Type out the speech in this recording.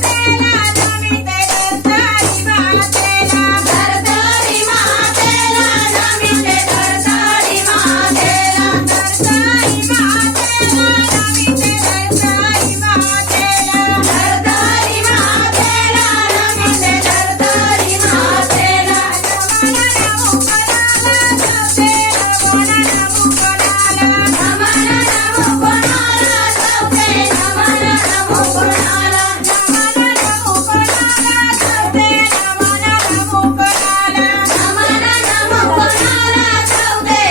Thanks.